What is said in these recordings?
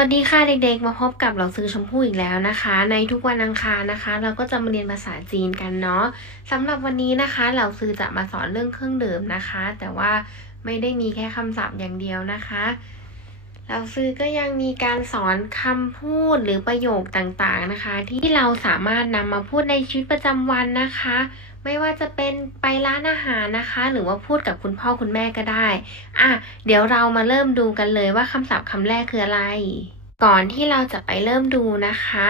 วัสดีค่ะเด็กๆ มาพบกับเราซื้อชมพู่อีกแล้วนะคะ ในทุกวันอังคารนะคะ เราก็จะมาเรียนภาษาจีนกันเนาะสำหรับวันนี้นะคะ เราซื้อจะมาสอนเรื่องเครื่องดื่มนะคะ แต่ว่าไม่ได้มีแค่คำศัพท์อย่างเดียวนะคะ เราซื้อก็ยังมีการสอนคำพูดหรือประโยคต่างๆนะคะ ที่เราสามารถนำมาพูดในชีวิตประจำวันนะคะ ไม่ว่าจะเป็นไปร้านอาหารนะคะ หรือว่าพูดกับคุณพ่อคุณแม่ก็ได้ อะ เดี๋ยวเรามาเริ่มดูกันเลยว่าคำศัพท์คำแรกคืออะไร ก่อนที่เราจะไปเริ่มดูนะคะ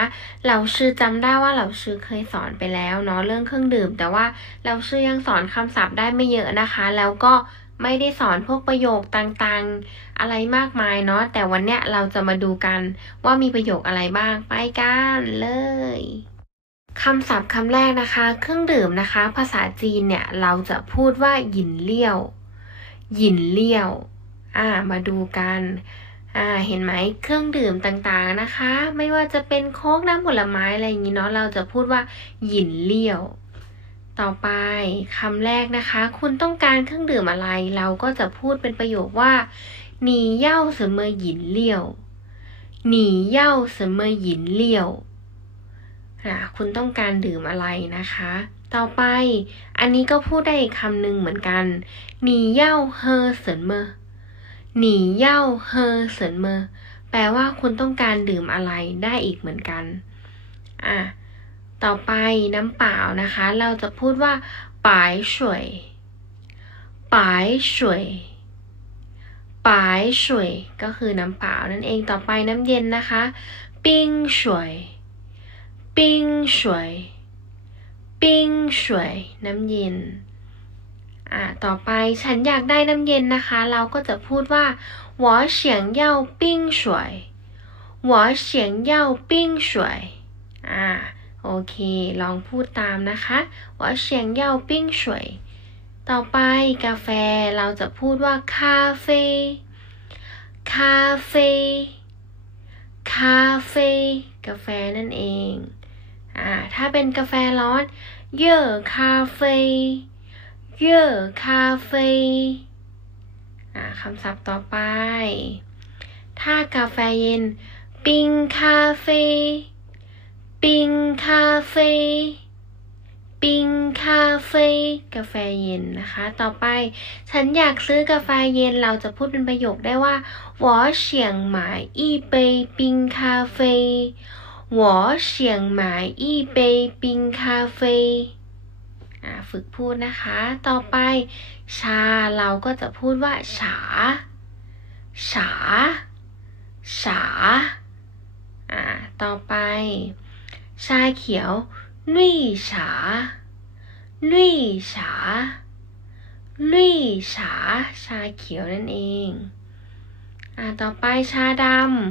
เราชื่อจำได้ว่าเราชื่อเคยสอนไปแล้วเนาะเรื่องเครื่องดื่ม แต่ว่าเราชื่อยังสอนคำศัพท์ได้ไม่เยอะนะคะ แล้วก็ ไม่ได้สอนพวกประโยคต่างๆ อะไรมากมายเนาะแต่วันเนี้ยเราจะมาดูกันว่ามีประโยคอะไรบ้างไปกันเลยคำศัพท์คำแรกนะคะ เครื่องดื่มนะคะ ภาษาจีนเนี่ยเราจะพูดว่าหยินเลี่ยวหยินเลี่ยวอ่ามาดูกันอ่าเห็นไหมเครื่องดื่มต่างๆนะคะ ไม่ว่าจะเป็นโค้กน้ำผลไม้อะไรอย่างนี้เนาะเราจะพูดว่าหยินเลี่ยว ต่อไปคำแรกนะคะ คุณต้องการเครื่องดื่มอะไร เราก็จะพูดเป็นประโยคว่าหนีเย่าเสมอหยินเลี่ยวหนีเย่าเสมอหยินเลี่ยวอ่าคุณต้องการดื่มอะไรนะคะ ต่อไป อันนี้ก็พูดได้อีกคำหนึ่งเหมือนกันหนีเย่าเฮอเสินเมอหนีเย่าเฮอเสินเมอแปลว่าคุณต้องการดื่มอะไรได้อีกเหมือนกัน อะ ต่อไปน้ำเปล่านะคะ เราจะพูดว่าปายสวยปายสวยปายสวยก็คือน้ำเปล่านั่นเอง ต่อไปน้ำเย็นนะคะปิ้งสวยปิ้งสวยปิ้งสวยน้ำเย็น อ่า ต่อไปฉันอยากได้น้ำเย็นนะคะ เราก็จะพูดว่า我想要冰水我想要冰水อ่า โอเค ลองพูดตามนะคะว่าเฉียงเย่าปิ้งสวยต่อไปกาแฟเราจะพูดว่าคาเฟ่คาเฟ่คาเฟ่กาแฟนั่นเองอ่าถ้าเป็นกาแฟร้อนเย่อคาเฟ่เย่อคาเฟ่อ่าคำศัพท์ต่อไป ถ้ากาแฟเย็น ปิ้งคาเฟ่ ปิงคาเฟ่ ปิงคาเฟ่ กาแฟเย็นนะคะ ต่อไป ฉันอยากซื้อกาแฟเย็น เราจะพูดเป็นประโยคได้ว่า我想买一杯冰咖啡我想买一杯冰咖啡อ่าฝึกพูดนะคะ ต่อไป ชา เราก็จะพูดว่า ฉา ฉา ฉา อ่า ต่อไป ชาเขียว นุ่ยฉา นุ่ยฉา นุ่ยฉา ชาเขียวนั่นเอง อ่าต่อไปชาด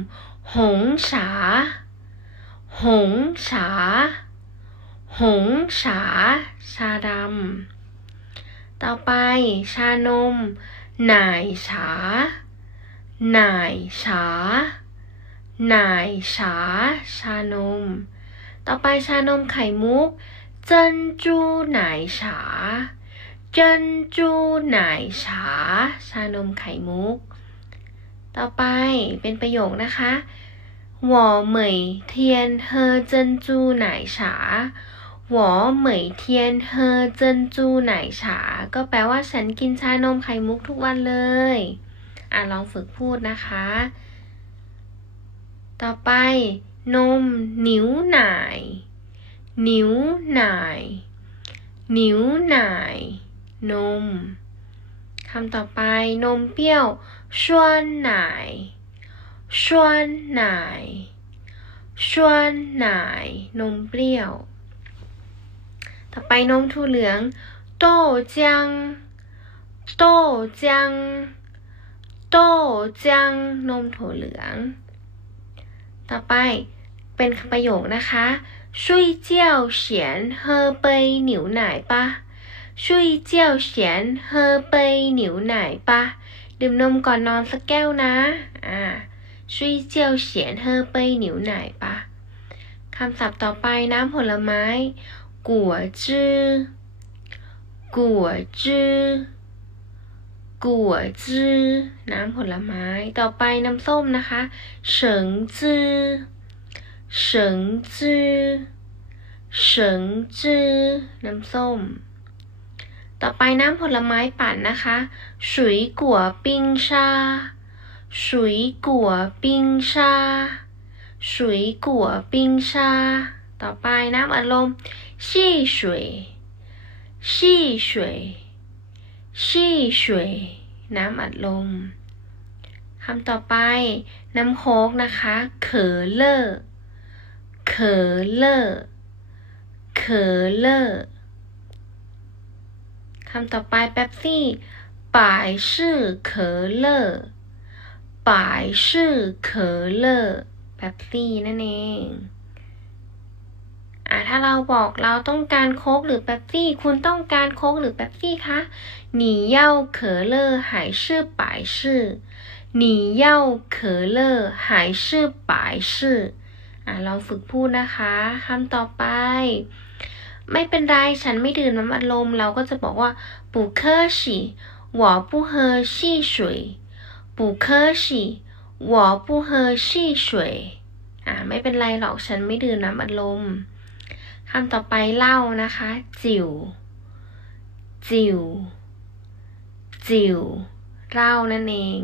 ำ หงฉา หงฉา หงฉา ชาดำ ต่อไปชานม หน่ายฉา หน่ายฉา หน่ายฉา ชานม ต่อไปชานมไข่มุก เจิ้นจูหน่ายฉา เจิ้นจูหน่ายฉา ชานมไข่มุก ต่อไปเป็นประโยคนะคะ我每天喝珍珠奶茶我每天喝珍珠奶茶ก็แปลว่าฉันกินชานมไข่มุกทุกวันเลย อ่ะลองฝึกพูดนะคะ ต่อไป นม นิ้วหน่าย นิ้วหน่าย นิ้วหน่าย นมคำต่อไปนมเปรี้ยวชวนหน่ายชวนหน่ายชวนหน่าย นมเปรี้ยว ต่อไปนมถั่วเหลืองโตเจียงโตเจียงโตเจียงนมถั่วเหลือง ต่อไป เป็นประโยคนะคะช่วยเจียวเฉียนเฮอเปยหนิวไหนปะช่วยเจียวเฉียนเฮอเปยหนิวไหนปะดื่มนมก่อนนอนสักแก้วนะอ่าช่วยเจียวเฉียนเฮอเปยหนิวไหนปะคำศัพท์ต่อไปน้ำผลไม้กัวจื้อกัวจื้อกัวจื้อน้ำผลไม้ ต่อไปน้ำส้มนะคะ เฉิงจื้อ 绳จื้อ绳จื้อน้ำส้ม ต่อไปน้ำผลไม้ปั่นนะคะสุยกัวปิ้งชาสุยกัวนชาสุยกัวนชา ต่อไปน้ำอารมณ์ชี่สวยชี่สวยชี่สวยน้ำอัดลมคำต่อไปน้ำโคกนะคะ เขอเลิก ร์เขอเลอร์เขอเลอร์คำต่อไปเป๊ปซี่ป่ายชื่อเขอเลอร์ป่ายชื่อเขอเลอร์เป๊ปซี่นั่นเอง อ่าถ้าเราบอกเราต้องการโค้กหรือเป๊ปซี่ คุณต้องการโค้กหรือเป๊ปซี่คะ你要可乐还是百事你要可乐还是百事 อ่าลองฝึกพูดนะคะคำต่อไป ไม่เป็นไรฉันไม่ดื่มน้ำอัดลมเราก็จะบอกว่า不客气我不喝汽水不客气我不喝汽水อ่าไม่เป็นไรหรอกฉันไม่ดื่มน้ำอัดลม คำต่อไปเหล้านะคะ จิ๋ว จิ๋ว จิ๋วเหล้านั่นเอง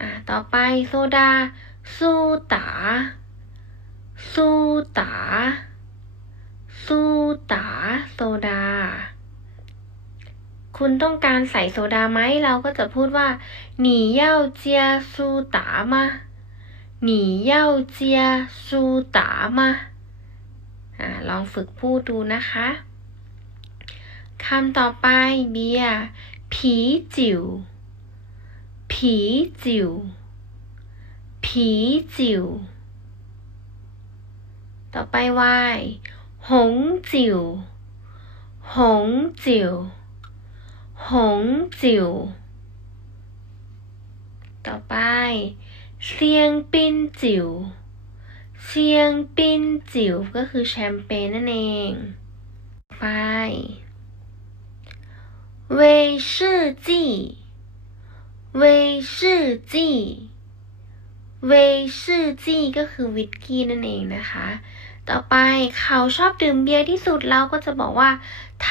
อ่า ต่อไปโซดา สู้ตา สู้ตา สู้ตาโซดา คุณต้องการใส่โซดาไหม เราก็จะพูดว่าหนีเย่าเจียสู้ตามาหนีเย่าเจียสู้ตามาอ่าลองฝึกพูดดูนะคะคำต่อไปเบียผีจิ๋วผีจิ๋ว ผีจิ๋ว ต่อไปวายหงจิ๋ว หงจิ๋ว หงจิ๋ว ต่อไปเซียงปิ้นจิ๋ว เซียงปิ้นจิ๋วก็คือแชมเปญนั่นเอง ไป 威士忌威士忌 威士忌ก็คือวิสกี้นั่นเองนะคะ ต่อไปเขาชอบดื่มเบียร์ที่สุดเราก็จะบอกว่า他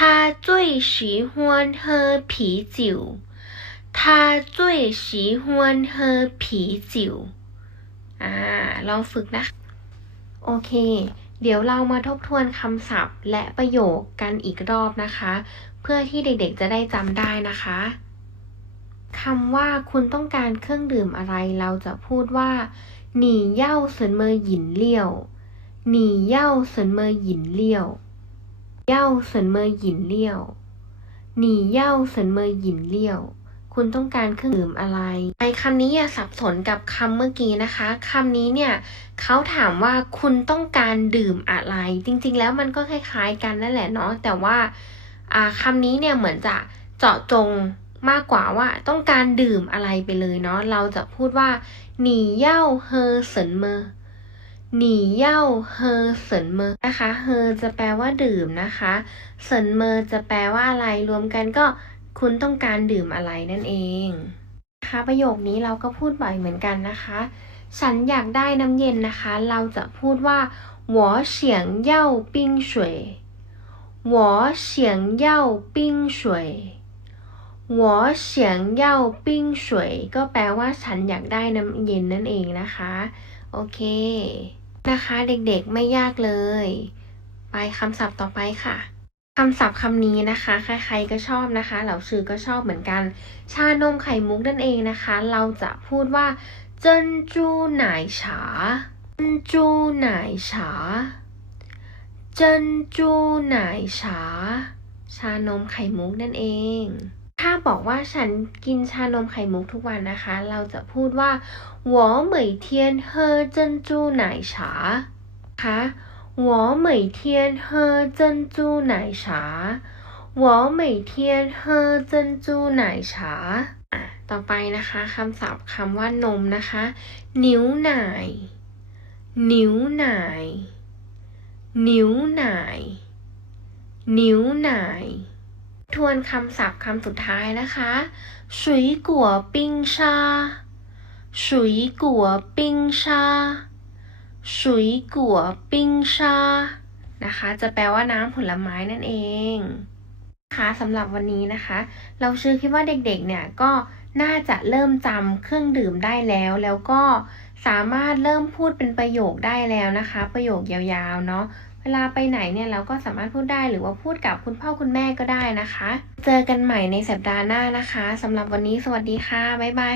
最喜欢喝啤酒他最喜欢喝啤酒อ่าลองฝึกนะ โอเค เดี๋ยวเรามาทบทวนคำศัพท์และประโยคกันอีกรอบนะคะ เพื่อที่เด็กๆจะได้จำได้นะคะ คำว่าคุณต้องการเครื่องดื่มอะไรเราจะพูดว่าหนีเย่าเสินเมอหยินเลี่ยวหนีเย่าเสินเมอหยินเลี่ยวเย่าเสินเมอหยินเลี่ยวหนีเย่าเสินเมอหยินเลี่ยว คุณต้องการเครื่องดื่มอะไรในคำนี้อย่าสับสนกับคำเมื่อกี้นะคะคำนี้เนี่ยเขาถามว่าคุณต้องการดื่มอะไร จริง ๆ แล้วมันก็คล้าย ๆ กันนั่นแหละเนาะแต่ว่าคำนี้เนี่ยเหมือนจะเจาะจง มากกว่าว่าต้องการดื่มอะไรไปเลยเนาะเราจะพูดว่าหนีเย่าเฮอเสินเมอหนีเย่าเฮอเสินเมอนะคะเฮอจะแปลว่าดื่มนะคะเสินเมอจะแปลว่าอะไรรวมกันก็คุณต้องการดื่มอะไรนั่นเองนะคะประโยคนี้เราก็พูดบ่อยเหมือนกันนะคะ ฉันอยากได้น้ำเย็นนะคะ เราจะพูดว่า我想要冰水我想要冰水 หัวเฉียงเย่าปิ้งสวย ก็แปลว่าฉันอยากได้น้ำเย็นนั่นเองนะคะ โอเค นะคะเด็กๆไม่ยากเลย ไปคำศัพท์ต่อไปค่ะคำศัพท์คำนี้นะคะ ใครๆก็ชอบนะคะ เหล่าชื่อก็ชอบเหมือนกัน ชานมไข่มุกนั่นเองนะคะ เราจะพูดว่าเจินจูหนายฉาเจินจูหนายฉาเจินจูหนายฉาชานมไข่มุกนั่นเอง ถ้าบอกว่าฉันกินชานมไข่มุกทุกวันนะคะ เราจะพูดว่า我每天喝珍珠奶茶คะ我每天喝珍珠奶茶我每天喝珍珠奶茶อ่ะต่อไปนะคะคำศัพท์คำว่านมนะคะนิ้วหน่ายนิ้วหน่ายนิ้วหน่ายนิ้วหน่าย ทวนคำศัพท์คำสุดท้ายนะคะสุยกัวปิงชาสุยกัวปิงชาสุยกัวปิงชา นะคะ จะแปลว่าน้ำผลไม้นั่นเองคะสำหรับวันนี้นะคะ เราเชื่อคิดว่าเด็กๆเนี่ยก็น่าจะเริ่มจำเครื่องดื่มได้แล้ว แล้วก็สามารถเริ่มพูดเป็นประโยคได้แล้วนะคะ ประโยคยาวๆเนาะ เวลาไปไหนเนี่ยเราก็สามารถพูดได้หรือว่าพูดกับคุณพ่อคุณแม่ก็ได้นะคะ เจอกันใหม่ในสัปดาห์หน้านะคะสำหรับวันนี้สวัสดีค่ะบ๊ายบาย